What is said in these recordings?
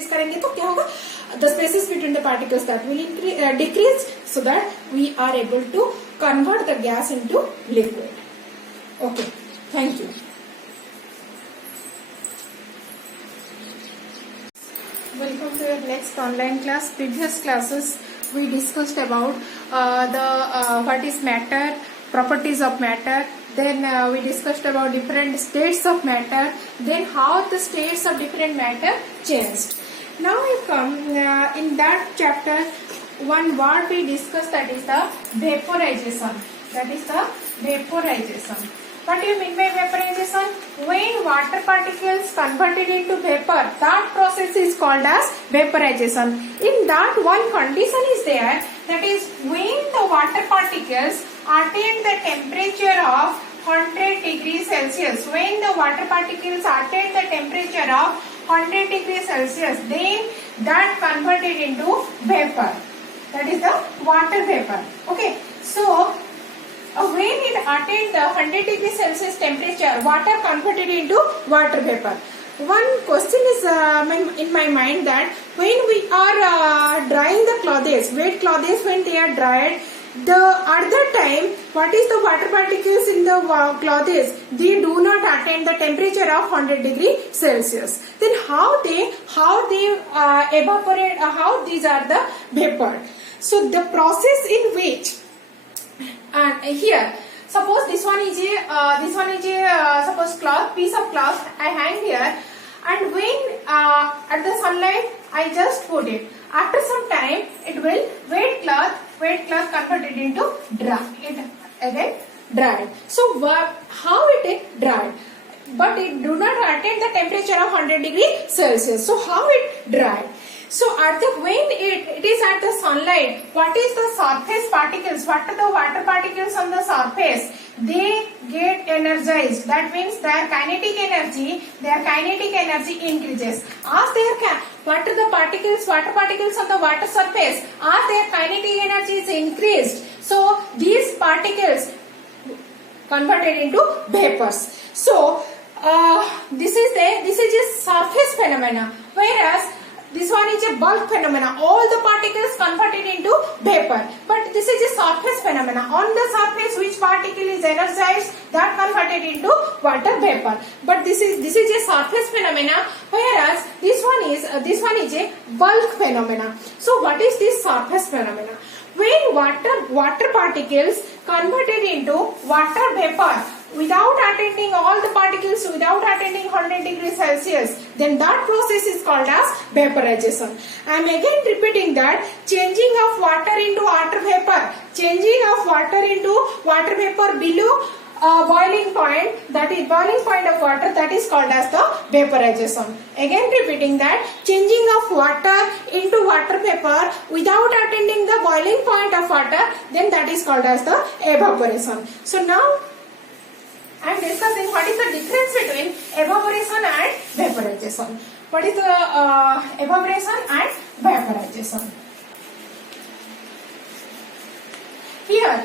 Increase करेंगे तो क्या होगा, the spaces between the particles that will decrease, so that we are able to convert the gas into liquid. Okay, thank you. Welcome to your next online class. Previous classes we discussed about what is matter, properties of matter. Then we discussed about different states of matter. Then how the states of different matter changed. Now we come in that chapter. One word we discussed, that is the vaporization. That is the vaporization. What do you mean by vaporization? When water particles converted into vapor, that process is called as vaporization. In that, one condition is there, that is when the water particles attain the temperature of 100 degrees Celsius. When the water particles attain the temperature of 100 degrees Celsius, then that converted into vapor. That is the water vapor. Okay, so when it attained the 100 degrees Celsius temperature, water converted into water vapor. One question is in my mind, that when we are drying the clothes, wet clothes, when they are dried, at that time, what is the water particles in the clothes? They do not attain the temperature of 100 degrees Celsius. Then how they evaporate? How these are the vapor? So the process in which, and here suppose this one is a suppose cloth, piece of cloth I hang here, and when at the sunlight I just put it. After some time it will wet cloth converted into dry. It again dried. So how it is dried? But it do not attain the temperature of 100 degrees Celsius. So how it dried? So when it is at the sunlight, what is the surface particles? What are the water particles on the surface? They get energized. That means their kinetic energy increases. As what are the water particles on the water surface? As their kinetic energy is increased, so these particles converted into vapors. So this is a surface phenomena, whereas this one is a bulk phenomena. All the particles converted into vapor. But this is a surface phenomena. On the surface, which particle is energized, that converted into water vapor. But this is a surface phenomena, whereas this one is a bulk phenomena. So what is this surface phenomena? When water particles converted into water vapor, without attaining all the particles, without attaining 100 degrees Celsius, then that process is called as vaporization. I am again repeating that changing of water into water vapor, below boiling point, that is boiling point of water, that is called as the vaporization. Again repeating that changing of water into water vapor without attaining the boiling point of water, then that is called as the evaporation. So now I am discussing what is the difference between evaporation and vaporization. What is the evaporation and vaporization? Here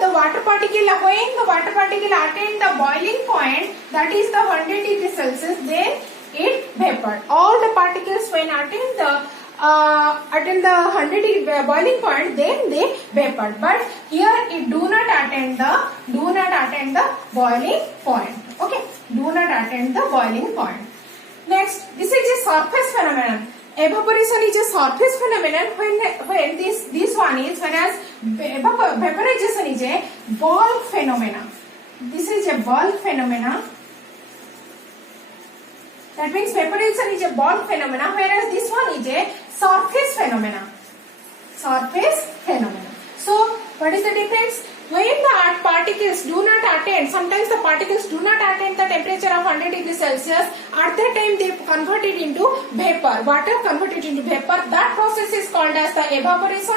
the water particle, when the water particle attain the boiling point, that is the 100 degrees Celsius, then it vapored. All the particles when attain the 100 degree boiling point, then they vapored. But here it do not attain the boiling point. Okay, do not attain the boiling point. Next, this is a surface phenomenon. Evaporation is a surface phenomenon when this one is, whereas vaporization is a bulk phenomena. This is a bulk phenomena. That means vaporization is a bulk phenomena, whereas this one is a surface phenomena. So what is the difference? When the particles do not attain, sometimes the particles do not attain the temperature of 100 degrees Celsius, at that time they converted into vapor, water converted into vapor. That process is called as the evaporation.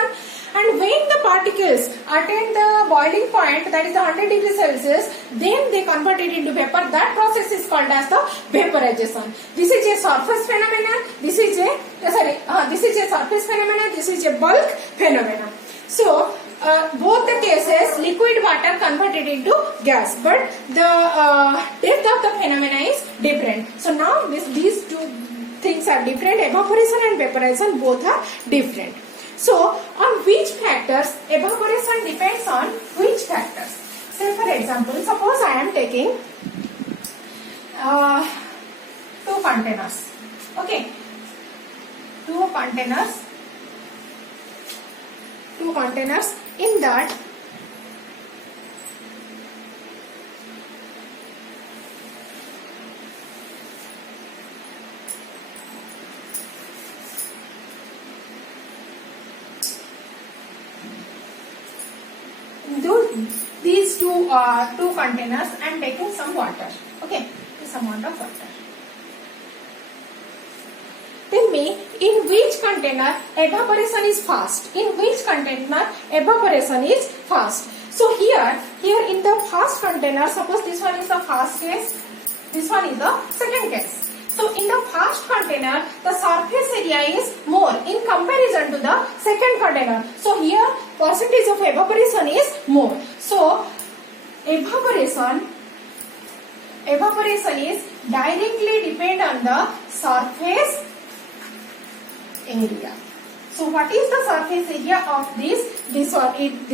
And when the particles attain the boiling point, that is the 100 degrees Celsius, then they converted into vapor. That process is called as the vaporization. This is a surface phenomenon. This is a surface phenomenon. This is a bulk phenomenon. So both the cases, liquid water converted into gas, but the depth of the phenomena is different. So now these two things are different. Evaporation and vaporization both are different. So on which factors evaporation depends on which factors? Say for example, suppose I am taking two containers. Okay, two containers. In that these two containers, I am taking some water. Okay, this amount of water. Tell me, in which container evaporation is fast? In which container evaporation is fast? So here in the first container, suppose this one is the first case, this one is the second case. So in the first container, the surface area is more in comparison to the second container. So here percentage of evaporation is more. So evaporation is directly depend on the surface area. So what is the surface area of this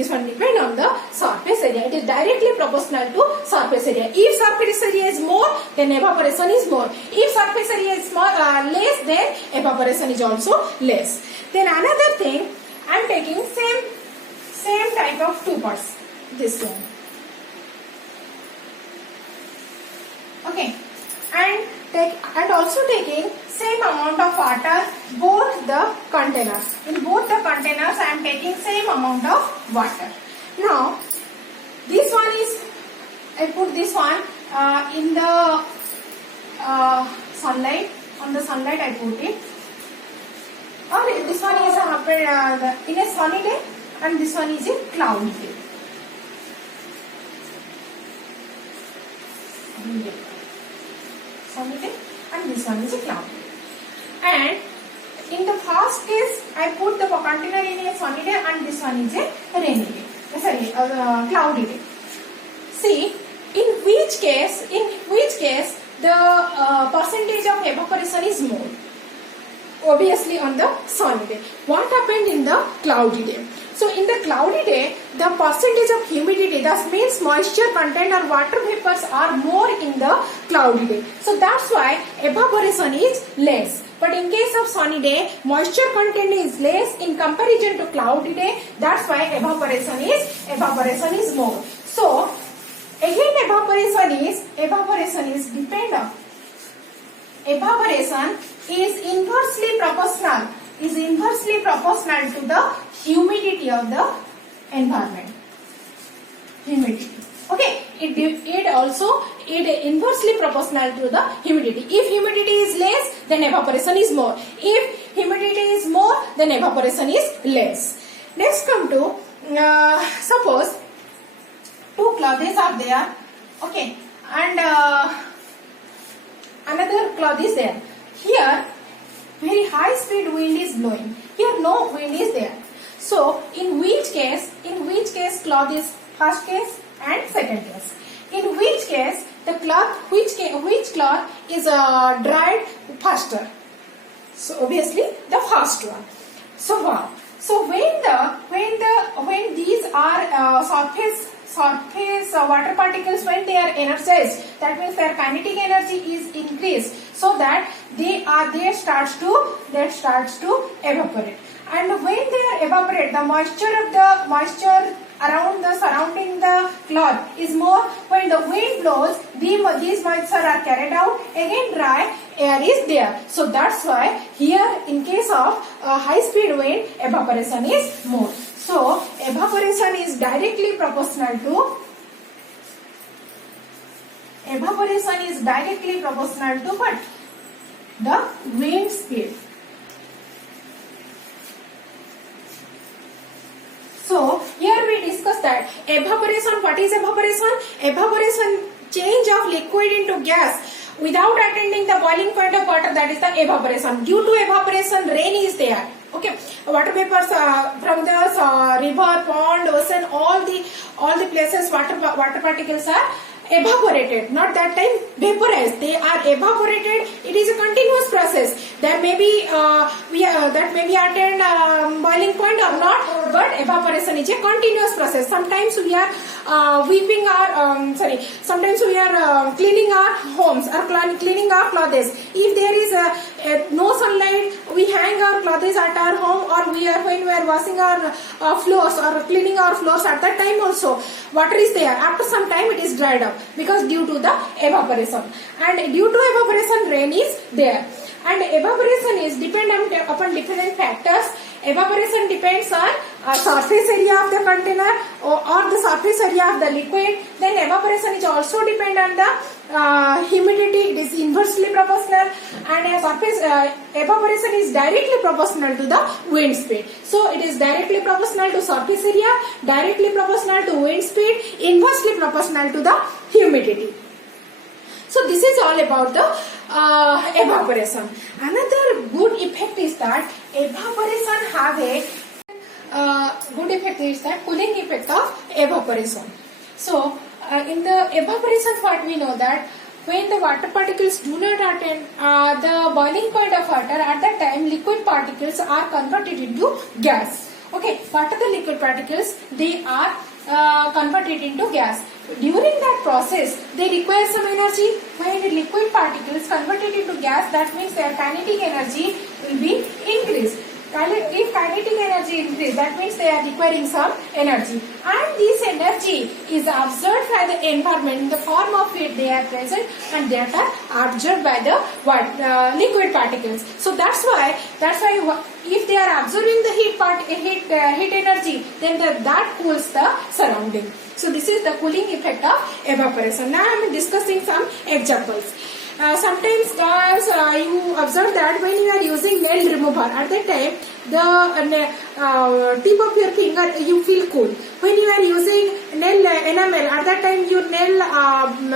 one depend on the surface area. It is directly proportional to surface area. If surface area is more, then evaporation is more. If surface area is less, then evaporation is also less. Then another thing, I am taking same type of two parts. This one. Okay, and also taking same amount of water, both the containers. In both the containers, I am taking same amount of water. Now, this one is, I put this one in the sunlight. On the sunlight, I put it. Or this one is in a sunny day, and this one is a cloudy day. Sunny day, and this one is a cloudy day. And in the first case, I put the container in a sunny day, and this one is a rainy day. Sorry, cloudy day. See, in which case the percentage of evaporation is more? Obviously on the sunny day. What happened in the cloudy day? So in the cloudy day, the percentage of humidity, that means moisture content or water vapors are more in the cloudy day. So that's why evaporation is less. But in case of sunny day, moisture content is less in comparison to cloudy day. That's why evaporation is more. So again, evaporation is inversely proportional to the humidity of the environment. Humidity. Okay, it inversely proportional to the humidity. If humidity is less, then evaporation is more. If humidity is more, then evaporation is less. Next come to suppose two clothes are there. Okay, and another cloth is there. Here very high speed wind is blowing. Here no wind is there. So in which case cloth is first case and second case. In which case the cloth which cloth is dried faster? So obviously the first one. So what? So when these are surface water particles, when they are energized, that means their kinetic energy is increased, so that they starts to evaporate. And when they are evaporate, the moisture around the surrounding the cloth is more. When the wind blows, these moisture are carried out. Again, dry air is there. So that's why here, in case of high speed wind, evaporation is more. So evaporation is directly proportional to what? The wind speed. So here we discuss that evaporation. What is evaporation? Evaporation, change of liquid into gas without attaining the boiling point of water, that is the evaporation. Due to evaporation, rain is there. Okay, water vapors from the river, pond, ocean, all the places water particles are evaporated, not that time vaporized. They are evaporated. It is a continuous process. There may be that may be at an boiling point or not, but evaporation is a continuous process. Sometimes we are sometimes we are cleaning our homes or cleaning our clothes. If there is no sunlight, we hang our clothes at our home, or when we are washing our floors or cleaning our floors, at that time also water is there. After some time it is dried up because due to the evaporation, and due to evaporation rain is there. And evaporation is dependent upon different factors. Evaporation depends on surface area of the container or the surface area of the liquid. Then evaporation is also dependent on the humidity. It is inversely proportional, and surface evaporation is directly proportional to the wind speed. So it is directly proportional to surface area, directly proportional to wind speed, inversely proportional to the humidity. So this is all about the evaporation. Another good effect is that evaporation have a good effect is that cooling effect of evaporation. So in the evaporation part, we know that when the water particles do not attain the boiling point of water, at that time liquid particles are converted into gas. Okay, what are the liquid particles? They are converted into gas. During that process, they require some energy. When the liquid particles converted into gas, that means their kinetic energy will be increased. If kinetic energy increase, that means they are requiring some energy, and this energy is absorbed by the environment in the form of heat. They are present and they are absorbed by the liquid particles. So that's why if they are absorbing the heat energy, then that cools the surrounding. So this is the cooling effect of evaporation. Now I am discussing some examples. Sometimes guys, you observe that when you are using nail remover, at that time the tip of your finger you feel cool. When you are using nail enamel, at that time your nail around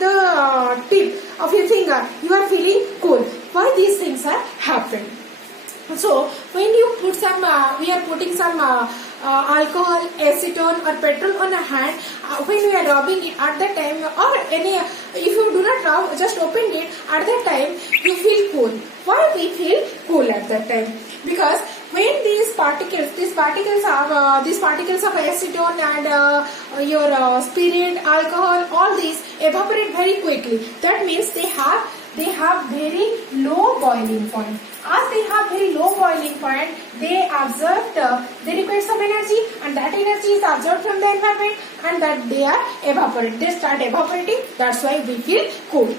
the tip of your finger, you are feeling cool. Why these things are happening? So when you put some, we are putting some alcohol, acetone or petrol on a hand, when we are rubbing it at that time, or if you do not rub, just open it, at that time you feel cool. Why we feel cool at that time? Because when these particles of acetone and your spirit, alcohol, all these evaporate very quickly. That means they have very low boiling point. As they have very low boiling point, they require some energy, and that energy is absorbed from the environment, and that they are evaporated. They start evaporating. That's why we feel cool.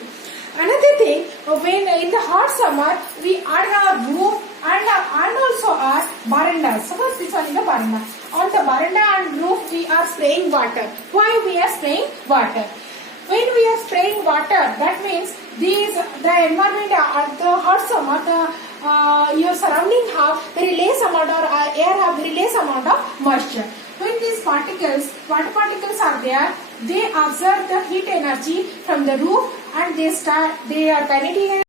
Another thing, when in the hot summer, we add our roof and also our veranda. Suppose this one is the veranda. On the veranda and roof, we are spraying water. Why we are spraying water? When we are spraying water, that means the environment at the hot summer, your surrounding have very less amount, or air have very less amount of moisture. When these water particles are there, they absorb the heat energy from the roof, and they are kinetic energy.